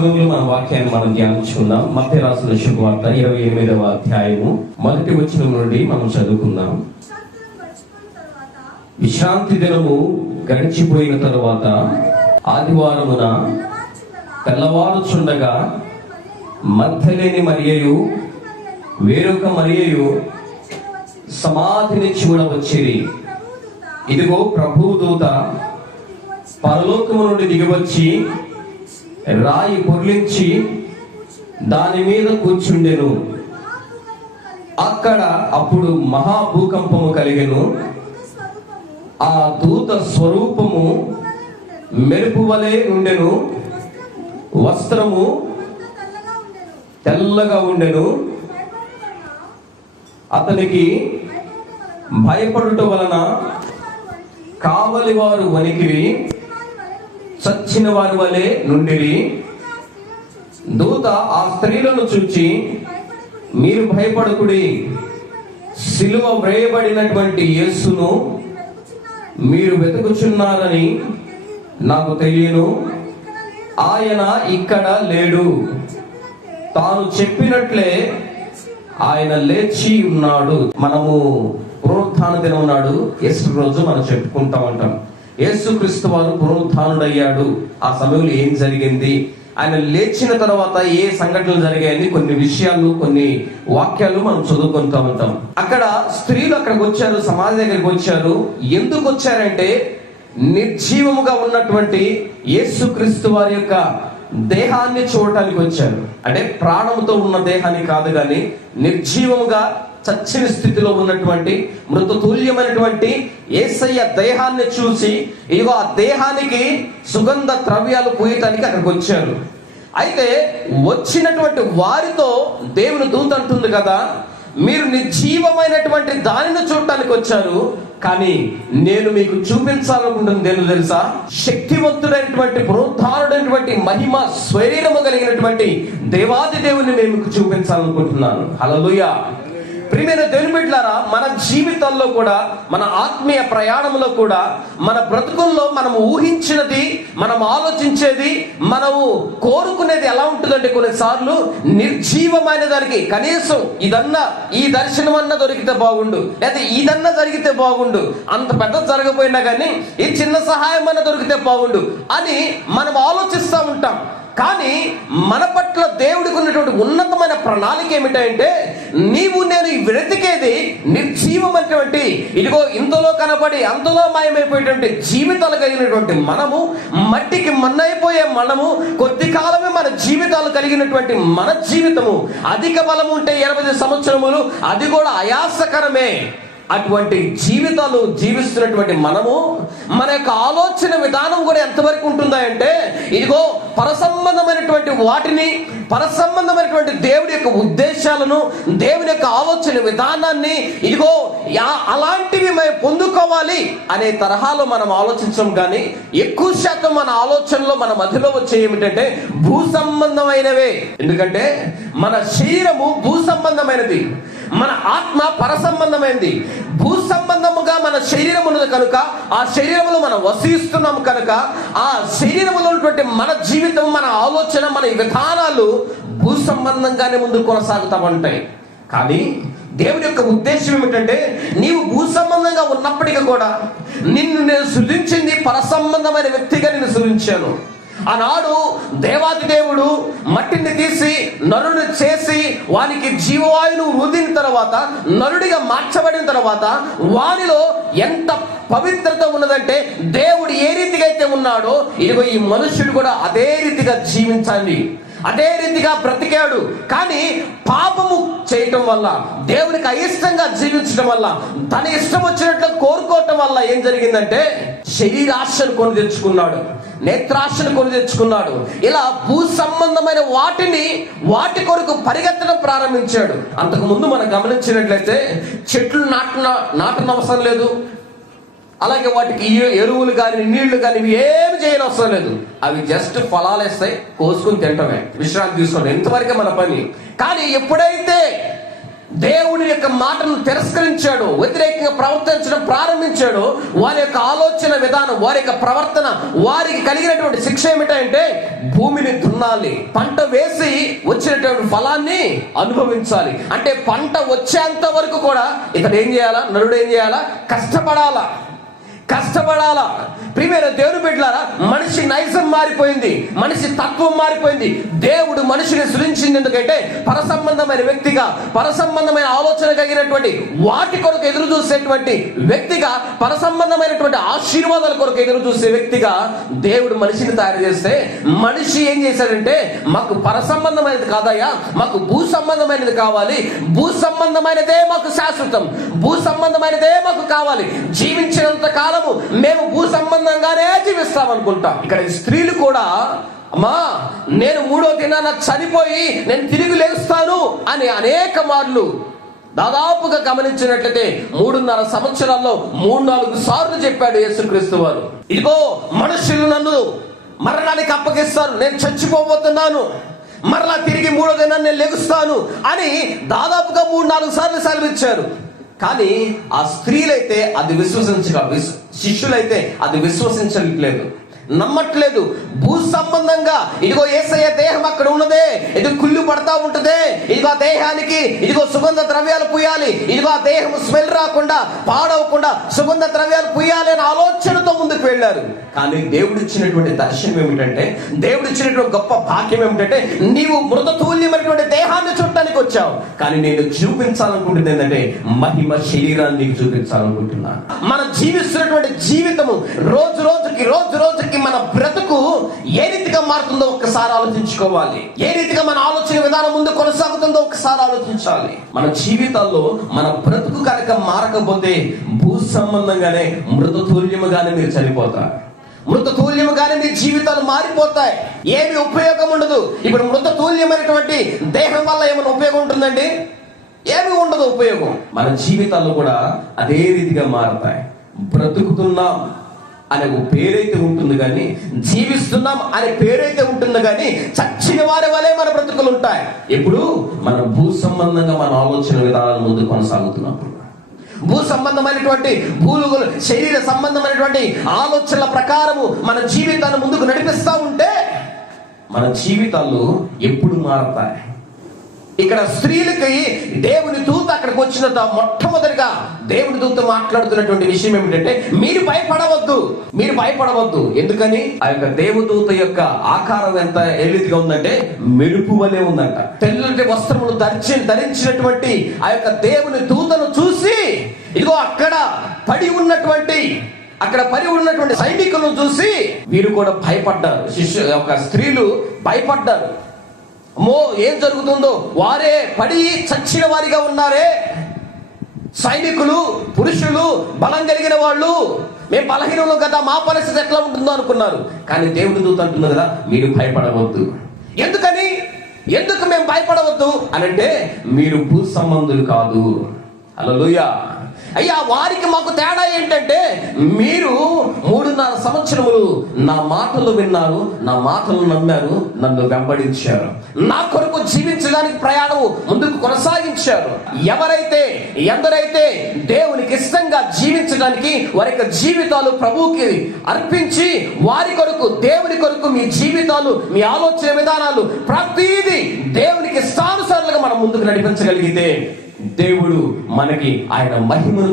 మన వాక్యాన్ని మనం ధ్యానించుకుందాం. మత్తయి రాసిన శుభవార్త 28వ అధ్యాయము 1వ వచనం నుండి మనం చదువుకుందాం. విశ్రాంతి దినము గడిచిపోయిన తరువాత ఆదివారమున తెల్లవారుచుండగా మగ్దలేని మరియయు వేరొక మరియయు సమాధిని చూడవచ్చిరి. ఇదిగో ప్రభువు దూత పరలోకము నుండి దిగివచ్చి రాయి పొర్లించి దాని మీద కూర్చుండెను. అప్పుడు మహాభూకంపము కలిగెను. ఆ దూత స్వరూపము మెరుపు వలె ఉండెను. వస్త్రము తెల్లగా ఉండెను. అతనికి భయపడుట వలన కావలి వారు వణికిరి, చచ్చిన వారి వలె నుండిరి. దూత ఆ స్త్రీలను చూచి, మీరు భయపడకుడి, సిలువ వేయబడినటువంటి యేసును మీరు వెతుకుచున్నారని నాకు తెలియను. ఆయన ఇక్కడ లేడు, తాను చెప్పినట్లే ఆయన లేచి ఉన్నాడు. మనము పునరుత్థాన దినం నాడు ఈస్టర్ రోజు మనం చెప్పుకుంటా ఉంటాం. యేసుక్రీస్తు వారు పునరుత్థానుడయ్యాడు. ఆ సమయంలో ఏం జరిగింది, ఆయన లేచిన తర్వాత ఏ సంఘటనలు జరిగాయని కొన్ని విషయాలు, కొన్ని వాక్యాలు మనం చదువుకుంటూ ఉంటాం. అక్కడ స్త్రీలు అక్కడికి వచ్చారు, సమాధి దగ్గరికి వచ్చారు. ఎందుకు వచ్చారంటే నిర్జీవముగా ఉన్నటువంటి యేసుక్రీస్తు వారి యొక్క దేహాన్ని చూడటానికి వచ్చారు. అంటే ప్రాణంతో ఉన్న దేహాన్ని కాదు, కానీ నిర్జీవముగా చచ్చిన స్థితిలో ఉన్నటువంటి మృతతుల్యమైనటువంటి యేసయ్య దేహాన్ని చూసి, ఇదిగో ఆ దేహానికి సుగంధ ద్రవ్యాలు పూయటానికి అక్కడికి వచ్చారు. అయితే వచ్చినటువంటి వారితో దేవుని దూత అంటుంది కదా, మీరు నిర్జీవమైనటువంటి దానిని చూడటానికి వచ్చారు, కానీ నేను మీకు చూపించాలనుకుంటుంది ఏంటో తెలుసా? శక్తివంతుడైనటువంటి పునరుద్ధారుడైనటువంటి మహిమ శరీరము కలిగినటువంటి దేవాది దేవుని నేను మీకు చూపించాలనుకుంటున్నాను. హల్లెలూయా. ప్రియమైన దేవుని బిడ్డలారా, మన జీవితాల్లో కూడా, మన ఆత్మీయ ప్రయాణంలో కూడా, మన బ్రతుకుల్లో మనం ఊహించినది, మనం ఆలోచించేది, మనము కోరుకునేది ఎలా ఉంటుందంటే కొన్నిసార్లు నిర్జీవమైన దానికి కనీసం ఈ దర్శనం అన్న దొరికితే బాగుండు, లేదా ఇదన్నా జరిగితే బాగుండు, అంత పెద్ద జరగపోయినా కానీ ఈ చిన్న సహాయం అన్న దొరికితే బాగుండు అని మనం ఆలోచిస్తూ ఉంటాం. కానీ మన పట్ల దేవుడికి ఉన్నటువంటి ఉన్నతమైన ప్రణాళిక ఏమిటంటే, నీవు నేను వెతికేది నిర్జీవమైనటువంటి, ఇదిగో ఇంతలో కనబడి అంతలో మాయమైపోయేటువంటి జీవితాలు కలిగినటువంటి మనము, మట్టికి మన్నైపోయే మనము, కొద్ది కాలమే మన జీవితాలు కలిగినటువంటి మన జీవితము, అధిక బలం ఉంటే 80 సంవత్సరములు, అది కూడా ఆయాసకరమే. అటువంటి జీవితాలు జీవిస్తున్నటువంటి మనము, మన యొక్క ఆలోచన విధానం కూడా ఎంతవరకు ఉంటుందా అంటే, ఇదిగో పరసంబంధమైనటువంటి వాటిని, పరసంబంధమైనటువంటి దేవుడి యొక్క ఉద్దేశాలను, దేవుని యొక్క ఆలోచన విధానాన్ని, ఇదిగో అలాంటివి మేము పొందుకోవాలి అనే తరహాలో మనం ఆలోచించం. కానీ ఎక్కువ శాతం మన ఆలోచనలో, మన మధ్యలో వచ్చే ఏమిటంటే భూ సంబంధమైనవే. ఎందుకంటే మన శరీరము భూ సంబంధమైనది, మన ఆత్మ పర సంబంధమైనది. భూ సంబంధముగా మన శరీరం ఉన్నది కనుక, ఆ శరీరంలో మనం వసిస్తున్నాము కనుక, ఆ శరీరంలో ఉన్నటువంటి మన జీవితం, మన ఆలోచన, మన విధానాలు భూ సంబంధంగానే ముందు కొనసాగుతూ ఉంటాయి. కానీ దేవుడి యొక్క ఉద్దేశం ఏమిటంటే, నీవు భూ సంబంధంగా ఉన్నప్పటికీ కూడా నిన్ను నేను సృజించింది పర సంబంధమైన వ్యక్తిగా నేను సృజించాను. ఆనాడు దేవాది దేవుడు మట్టిని తీసి నరుని చేసి వానికి జీవవాయువును ఊదిన తర్వాత, నరుడిగా మార్చబడిన తర్వాత, వానిలో ఎంత పవిత్రత ఉన్నదంటే, దేవుడు ఏ రీతిగా అయితే ఉన్నాడో, ఇదిగో ఈ మనుష్యుడు కూడా అదే రీతిగా జీవించాలి, అదే రీతిగా బ్రతికాడు. కానీ పాపము చేయటం వల్ల, దేవునికి అయిష్టంగా జీవించడం వల్ల, తన ఇష్టం వచ్చినట్లు కోరుకోవటం వల్ల ఏం జరిగిందంటే, శరీరాశను కొని తెచ్చుకున్నాడు, నేత్రాశను కొని తెచ్చుకున్నాడు. ఇలా భూ సంబంధమైన వాటి కొరకు పరిగెత్తడం ప్రారంభించాడు. అంతకు ముందు మనం గమనించినట్లయితే చెట్లు నాటన అవసరం లేదు, అలాగే వాటికి ఎరువులు కానీ నీళ్లు కానీ ఏమి చేయని అవసరం లేదు. అవి జస్ట్ ఫలాలు వేస్తాయి, కోసుకుని తింటమే, విశ్రాంతి తీసుకోండి, ఇంతవరకే మన పని. కానీ ఎప్పుడైతే దేవుని యొక్క మాటను తిరస్కరించాడు, వ్యతిరేకంగా ప్రవర్తించడం ప్రారంభించాడు, వారి యొక్క ఆలోచన విధానం, వారి యొక్క ప్రవర్తన, వారికి కలిగినటువంటి శిక్ష ఏమిటంటే భూమిని దున్నాలి, పంట వేసి వచ్చినటువంటి ఫలాన్ని అనుభవించాలి. అంటే పంట వచ్చేంత వరకు కూడా ఇతడు ఏం చేయాలా, నరుడు ఏం చేయాలా, కష్టపడాలా. ప్రియమైన దేవుని బిడ్డలారా, మనిషి నైజం మారిపోయింది, మనిషి తత్వం మారిపోయింది. దేవుడు మనిషిని సృజించింది ఎందుకంటే పరసంబంధమైన వ్యక్తిగా, పరసంబంధమైన ఆలోచన కలిగినటువంటి వాటి కొరకు ఎదురు చూసేటువంటి వ్యక్తిగా, పరసంబంధమైనటువంటి ఆశీర్వాదాల కొరకు ఎదురు చూసే వ్యక్తిగా దేవుడు మనిషిని తయారు చేస్తే, మనిషి ఏం చేశాడంటే మాకు పరసంబంధమైనది కాదయ్యా, మాకు భూ సంబంధమైనది కావాలి, భూ సంబంధమైనదే మాకు శాశ్వతం, భూ సంబంధమైనదే మాకు కావాలి, జీవించినంత కాలం మేము భూ సంబంధంగానే జీవిస్తామనుకుంటాం. ఇక్కడ స్త్రీలు కూడా అమ్మా నేను 3వ దినాన చనిపోయి నేను తిరిగి లేస్తాను అని అనేక మార్లు దాదాపుగా గమనించినట్లయితే 3.5 సంవత్సరాల్లో 3-4 సార్లు చెప్పాడు యేసుక్రీస్తు వారు. ఇదిగో మనుషులు నన్ను మరణానికి అప్పగిస్తారు, నేను చచ్చిపోబోతున్నాను, మరలా తిరిగి 3వ దినాన్ని నేను లెగుస్తాను అని దాదాపుగా 3-4 సార్లు సెలవిచ్చారు. కానీ ఆ స్త్రీలైతే అది శిష్యులైతే అది విశ్వసించట్లేదు, నమ్మట్లేదు. భూ సంబంధంగా ఇదిగో యేసయ్య దేహం అక్కడ ఉన్నదే, ఇది కుళ్ళు పడతా ఉంటదే, ఇదిగో ఆ దేహానికి ఇదిగో సుగంధ ద్రవ్యాలు పూయాలి, ఇదిగో ఆ దేహం స్మెల్ రాకుండా పాడవకుండా సుగంధ ద్రవ్యాలు పూయాలి అనే ఆలోచనతో ముందుకు వెళ్ళారు. కానీ దేవుడు ఇచ్చినటువంటి దర్శనం ఏమిటంటే, దేవుడు ఇచ్చినటువంటి గొప్ప భాగ్యం ఏమిటంటే, నీవు మృతతుల్యమైనటువంటి దేహాన్ని చూడటానికి వచ్చావు, కానీ నేను చూపించాలనుకుంటుంది ఏంటంటే మహిమ శరీరాన్ని నీకు చూపించాలనుకుంటున్నాను. మనం జీవిస్తున్నటువంటి జీవితము రోజు రోజుకి మన బ్రతుకు ఏ రీతిగా మారుతుందో ఒక్కసారి ఆలోచించుకోవాలి. ఏ రీతిగా మన ఆలోచన విధానం ముందు కొనసాగుతుందో ఒక్కసారి ఆలోచించాలి. మన జీవితాల్లో మన బ్రతుకు కనుక మారకపోతే భూ సంబంధంగానే మృతతుల్యముగానే మీరు చనిపోతారు, మృతతుల్యముగానే మీ జీవితాలు మారిపోతాయి, ఏమి ఉపయోగం ఉండదు. ఇప్పుడు మృతతుల్యమైనటువంటి దేహం వల్ల ఏమైనా ఉపయోగం ఉంటుందండి? ఏమి ఉండదు ఉపయోగం. మన జీవితాల్లో కూడా అదే రీతిగా మారతాయి. బ్రతుకుతున్నాం అనే పేరైతే ఉంటుంది కానీ, జీవిస్తున్నాం అనే పేరైతే ఉంటుంది కానీ, చచ్చిన వారి వలె మన బ్రతుకులు ఉంటాయి. ఎప్పుడు మన భూ సంబంధంగా మన ఆలోచన విధానాల ముందు కొనసాగుతున్నప్పుడు, భూ సంబంధమైనటువంటి శరీర సంబంధమైనటువంటి ఆలోచనల ప్రకారము మన జీవితాన్ని ముందుకు నడిపిస్తూ ఉంటే మన జీవితాలు ఎప్పుడు మారతాయి. ఇక్కడ స్త్రీలకి దేవుని దూత అక్కడికి వచ్చిన మొట్టమొదటిగా దేవుని దూత మాట్లాడుతున్నటువంటి విషయం ఏమిటంటే మీరు భయపడవద్దు. ఎందుకని? ఆ యొక్క దేవదూత యొక్క ఆకారం ఎంత ఏ రీతిగా ఉందంటే మెరుపు వలె ఉందంట. తెల్లటి వస్త్రములు ధరించినటువంటి ఆ యొక్క దేవుని దూతను చూసి ఇదిగో అక్కడ పడి ఉన్నటువంటి సైనికులను చూసి వీరు కూడా భయపడ్డారు. స్త్రీలు భయపడ్డారు. అమ్మో ఏం జరుగుతుందో, వారే పడి చచ్చిన వారిగా ఉన్నారే, సైనికులు పురుషులు బలం కలిగిన వాళ్ళు, మేము బలహీనలు కదా, మా పరిస్థితి ఎట్లా ఉంటుందో అనుకున్నారు. కానీ దేవుని దూత అంటున్నారు కదా మీరు భయపడవద్దు. ఎందుకు మేము భయపడవద్దు అనంటే మీరు భూ సంబంధులు కాదు. హల్లెలూయా. అయ్యా వారికి మాకు తేడా ఏంటంటే మీరు 3.5 సంవత్సరములు నా మాటలు విన్నారు, నా మాటలు నమ్మారు, నన్ను వెంబడించారు, నా కొరకు జీవించడానికి ప్రయాణం ముందుకు కొనసాగించారు. ఎందరైతే దేవునికి ఇష్టంగా జీవించడానికి వారి యొక్క జీవితాలు ప్రభువుకి అర్పించి వారి కొరకు దేవుని కొరకు మీ జీవితాలు మీ ఆలోచన విధానాలు ప్రతిదీ దేవునికి ఇష్టానుసారంగా మనం ముందుకు నడిపించగలిగితే దేవుడు మనకి ఆయన మహిమను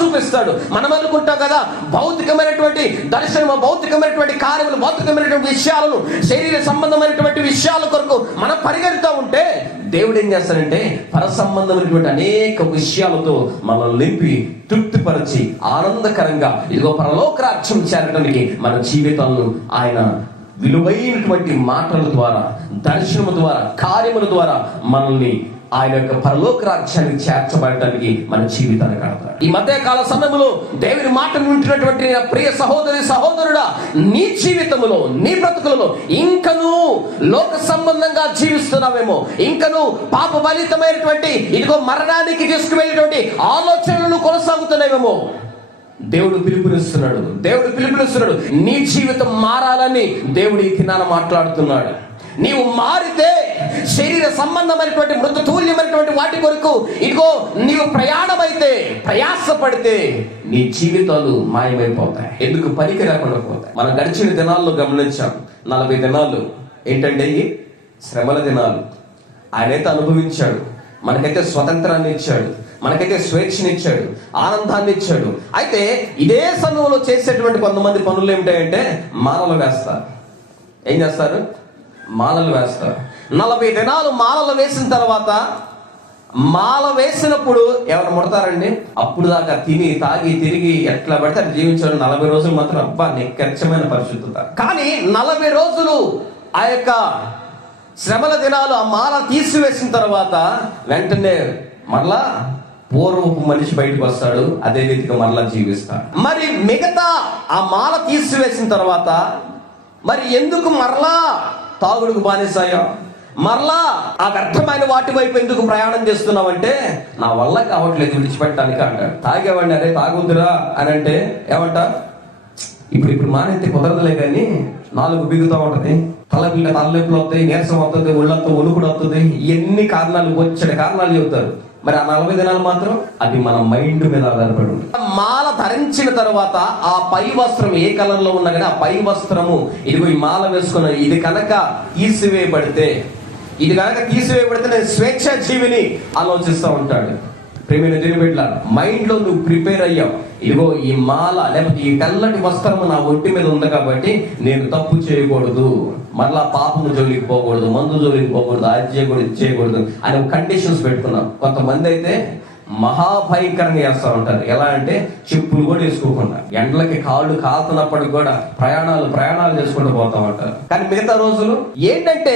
చూపిస్తాడు. మనం అనుకుంటాం కదా భౌతికమైనటువంటి దర్శనము, భౌతికమైనటువంటి కార్యములు, భౌతికమైనటువంటి విషయాలను, శరీర సంబంధమైనటువంటి విషయాల కొరకు మనం పరిగెడుతూ ఉంటే దేవుడు ఏం చేస్తాడంటే పరసంబంధమైనటువంటి అనేక విషయాలతో మనల్ని నింపి తృప్తిపరిచి ఆనందకరంగా ఇదిగో పరలోక రాజ్యం చేరడానికి మన జీవితాలను ఆయన విలువైనటువంటి మాటల ద్వారా, దర్శనము ద్వారా, కార్యముల ద్వారా మనల్ని ఆయన యొక్క పరలోక రాజ్యానికి చేర్చబడటానికి మన జీవితాన్ని కడతాడు. ఈ మధ్యకాల సమయంలో దేవుని మాటను వింటున్నటువంటి ప్రియ సహోదరుడా, నీ జీవితంలో, నీ బ్రతుకులలో ఇంకనూ లోక సంబంధంగా జీవిస్తున్నావేమో, ఇంకనూ పాప బలితమైనటువంటి ఇదిగో మరణానికి తీసుకువెళ్ళేటువంటి ఆలోచనలు కొనసాగుతున్నావేమో. దేవుడు పిలుపునిస్తున్నాడు. నీ జీవితం మారాలని దేవుడు ఈ దినాన మాట్లాడుతున్నాడు. నీవు మారితే శరీర సంబంధమైనటువంటి మృతతుల్యమైనటువంటి వాటి కొరకు ఇదిగో నీవు ప్రయాణమైతే, ప్రయాసపడితే నీ జీవితాలు మాయమైపోతాయి. ఎందుకు పనికి రాకుండా పోతాయి. మనం గడిచిన దినాల్లో గమనించాం. 40 దినాలు ఏంటంటే ఈ శ్రమల దినాలు. ఆయనైతే అనుభవించాడు, మనకైతే స్వతంత్రాన్ని ఇచ్చాడు, మనకైతే స్వేచ్ఛనిచ్చాడు, ఆనందాన్ని ఇచ్చాడు. అయితే ఇదే సమయంలో చేసేటువంటి కొంతమంది పనులు ఏమిటాయంటే మాలలు వేస్తారు. ఏం చేస్తారు? మాలలు వేస్తారు. 40 దినాలు మాలలు వేసిన తర్వాత, మాల వేసినప్పుడు ఎవరు ముడతారండి? అప్పుడు దాకా తిని తాగి తిరిగి ఎట్లా పడితే అట్లా జీవించాడు. 40 రోజులు మాత్రం అబ్బా నిక్కచ్చమైన పరిశుద్ధత. కానీ 40 రోజులు ఆ యొక్క శ్రమల దినాలు ఆ మాల తీసివేసిన తర్వాత వెంటనే మరలా పూర్వపు మనిషి బయటకు వస్తాడు. అదే రీతిగా మరలా జీవిస్తాడు. మరి మిగతా ఆ మాల తీసివేసిన తర్వాత మరి ఎందుకు మరలా తాగుడుకు బానిసాయా? మరలా ఆ వ్యర్థమైన వాటి వైపు ఎందుకు ప్రయాణం చేస్తున్నావంటే నా వల్ల కావట్లేదు విడిచిపెట్టడానికి అంటాడు. తాగేవాడిని అరే తాగుద్దురా అని అంటే ఏమంటా? ఇప్పుడు మానైతే కుదరదులే కానీ నాలుగు బిగుతూ ఉంటది, తలనొప్పులు అవుతాయి, నీరసం అవుతుంది, ఒళ్ళంతా ఒలుకుడు అవుతుంది, ఎన్ని కారణాలు వచ్చే కారణాలు చెబుతారు. మరి ఆ 40 దినాలు మాత్రం అది మన మైండ్ మీద ఆధారపడి ఉంది. మాల ధరించిన తర్వాత ఆ పై వస్త్రం ఏ కలర్ లో ఉన్నా కానీ ఆ పై వస్త్రము ఇదిగో ఈ మాల వేసుకున్న ఇది కనుక తీసివేయబడితే నేను స్వేచ్ఛా జీవిని ఆలోచిస్తూ ఉంటాడు. ప్రేమైన దేవుని బిడ్డలారా, మైండ్ లో నువ్వు ప్రిపేర్ అయ్యావు. ఇదిగో ఈ మాల లేకపోతే ఈ తెల్లటి వస్త్రము నా ఒంటి మీద ఉంది కాబట్టి నేను తప్పు చేయకూడదు, మరలా పాపము జోలికి పోకూడదు, మందు జోలికి పోకూడదు, అది చేయకూడదు, ఇది చేయకూడదు అని కండిషన్స్ పెట్టుకున్నాం. కొంతమంది అయితే మహాభయంకరంగా చేస్తూ ఉంటారు. ఎలా అంటే చెప్పులు కూడా వేసుకోకుండా ఎండలకి కాళ్ళు కాలుతున్నప్పటికి కూడా ప్రయాణాలు చేసుకుంటూ పోతా ఉంటారు. కానీ మిగతా రోజులు ఏంటంటే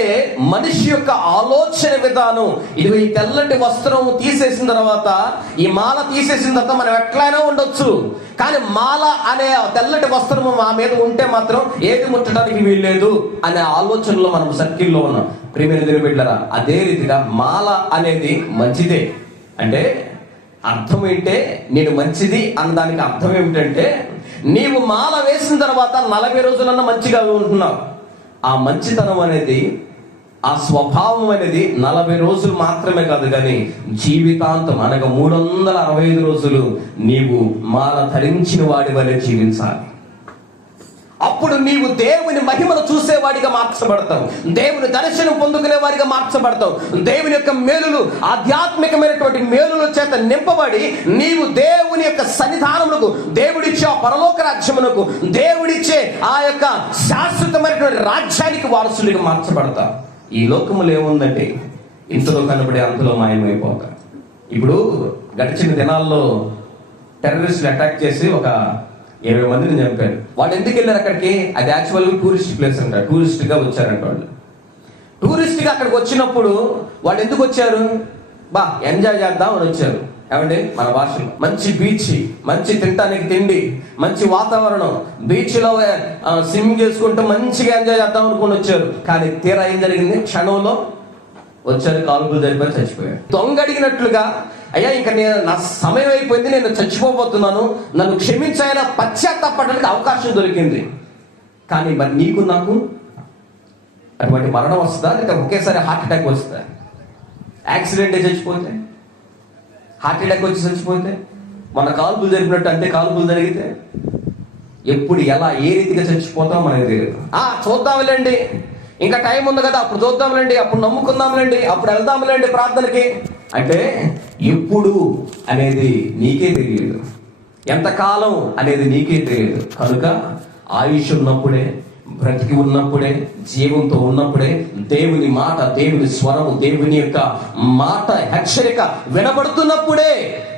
మనిషి యొక్క ఆలోచన విధానం ఇదిగో ఈ తెల్లటి వస్త్రం తీసేసిన తర్వాత, ఈ మాల తీసేసిన తర్వాత మనం ఎట్లయినా ఉండొచ్చు, కానీ మాల అనే తెల్లటి వస్త్రము మా మీద ఉంటే మాత్రం ఏది ముట్టడానికి వీల్లేదు అనే ఆలోచనలో మనం సర్కిల్లో ఉన్నాం. ప్రియమైన దేవుని బిడ్డలారా, అదే రీతిగా మాల అనేది మంచిదే అంటే అర్థం ఏంటే నేను మంచిది అన్నదానికి అర్థం ఏమిటంటే నీవు మాల వేసిన తర్వాత 40 రోజులన్నా మంచిగా ఉంటున్నావు. ఆ మంచితనం అనేది, ఆ స్వభావం అనేది 40 రోజులు మాత్రమే కాదు కానీ జీవితాంతం అనగా 365 రోజులు నీవు మాల ధరించిన వాడి వలె జీవించాలి. అప్పుడు నీవు దేవుని మహిమను చూసేవాడిగా మార్చబడతావు, దేవుని దర్శనం పొందుకునే వాడిగా మార్చబడతావు. దేవుని యొక్క మేలులు, ఆధ్యాత్మికమైనటువంటి మేలుల చేత నింపబడి నీవు దేవుని యొక్క సన్నిధానమునకు, దేవుడిచ్చే ఆ పరలోక రాజ్యమునకు, దేవుడిచ్చే ఆ యొక్క శాశ్వతమైనటువంటి రాజ్యానికి వారసుడిగా మార్చబడతావు. ఈ లోకములో ఏముందంటే ఇంతలో కనబడి అంతలో మాయమైపోతారు. ఇప్పుడు గడిచిన దినాల్లో టెర్రరిస్టులు అటాక్ చేసి ఒక 20 మందిని చంపారు. వాళ్ళు ఎందుకు వెళ్ళారు అక్కడికి? అది యాక్చువల్గా టూరిస్ట్ ప్లేస్ అంట. టూరిస్ట్ గా వచ్చారంట వాళ్ళు. టూరిస్ట్ గా అక్కడికి వచ్చినప్పుడు వాళ్ళు ఎందుకు వచ్చారు? ఎంజాయ్ చేద్దాం అని వచ్చారు. ఏమండి మన భాషలో మంచి బీచ్, మంచి తినటానికి తిండి, మంచి వాతావరణం, బీచ్ లో స్విమ్మింగ్ చేసుకుంటూ మంచిగా ఎంజాయ్ చేద్దాం అనుకుని వచ్చారు. కానీ తీరా ఏం జరిగింది? క్షణంలో వచ్చారు, కాలుపులు జరిపారు, చచ్చిపోయారు. దొంగ అడిగినట్లుగా అయ్యా ఇంకా నా సమయం అయిపోయింది, నేను చచ్చిపోబోతున్నాను, నన్ను క్షమించాయన పశ్చాత్తాపడడానికి అవకాశం దొరికింది. కానీ మరి నీకు నాకు అటువంటి మరణం వస్తుందా? లేక ఒకేసారి హార్ట్ అటాక్ వస్తుందా? యాక్సిడెంట్ చచ్చిపోతే, హార్ట్ అటాక్ వచ్చి చచ్చిపోతే, మన కాలుపులు జరిపినట్టు అంతే కాలుపులు జరిగితే ఎప్పుడు ఎలా ఏ రీతిగా చచ్చిపోతామో మనకి తెలియదు. చూద్దాంలేండి, ఇంకా టైం ఉంది కదా, అప్పుడు చూద్దాంలేండి, అప్పుడు నమ్ముకుందాంలేండి, అప్పుడు వెళ్దాంలేండి ప్రార్థనకి అంటే ఎప్పుడు అనేది నీకే తెలియదు, ఎంతకాలం అనేది నీకే తెలియదు. కనుక ఆయుష్ ఉన్నప్పుడే, బ్రతికి ఉన్నప్పుడే, జీవంతో ఉన్నప్పుడే దేవుని మాట, దేవుని స్వరం, దేవుని యొక్క మాట హెచ్చరిక వినబడుతున్నప్పుడే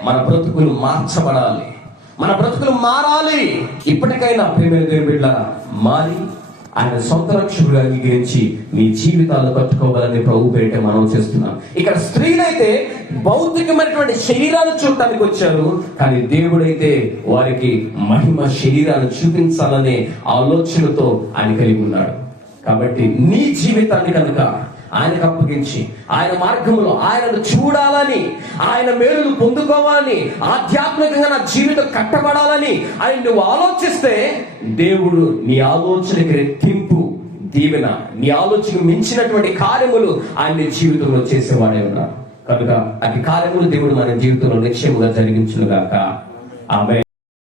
మన బ్రతుకులు మార్చబడాలి, మన బ్రతుకులు మారాలి. ఇప్పటికైనా ప్రియమైన దేవుని బిడ్డలారా మారి ఆయన సొంత రక్షకుడిగా అంగీకరించి మీ జీవితాలు కట్టుకోవాలని ప్రభు పేరిట మనం చేస్తున్నాం. ఇక్కడ స్త్రీలైతే భౌతికమైనటువంటి శరీరాలు చూడటానికి వచ్చారు, కానీ దేవుడైతే వారికి మహిమ శరీరాన్ని చూపించాలనే ఆలోచనతో ఆయన కలిగి ఉన్నాడు. కాబట్టి నీ జీవితాన్ని కనుక ఆయనకు అప్పగించి ఆయన మార్గంలో ఆయనను చూడాలని, ఆయన మేలును పొందుకోవాలని, ఆధ్యాత్మికంగా నా జీవితం కట్టబడాలని ఆయన నువ్వు ఆలోచిస్తే దేవుడు నీ ఆలోచనకి రెట్టింపు దీవెన, నీ ఆలోచనకు మించినటువంటి కార్యములు ఆయన నీ జీవితంలో చేసేవాడే ఉన్నారు కనుక అటు కార్యములు దేవుడు మన జీవితంలో నిశ్చయముగా జరిగించును గాక. ఆమేన్.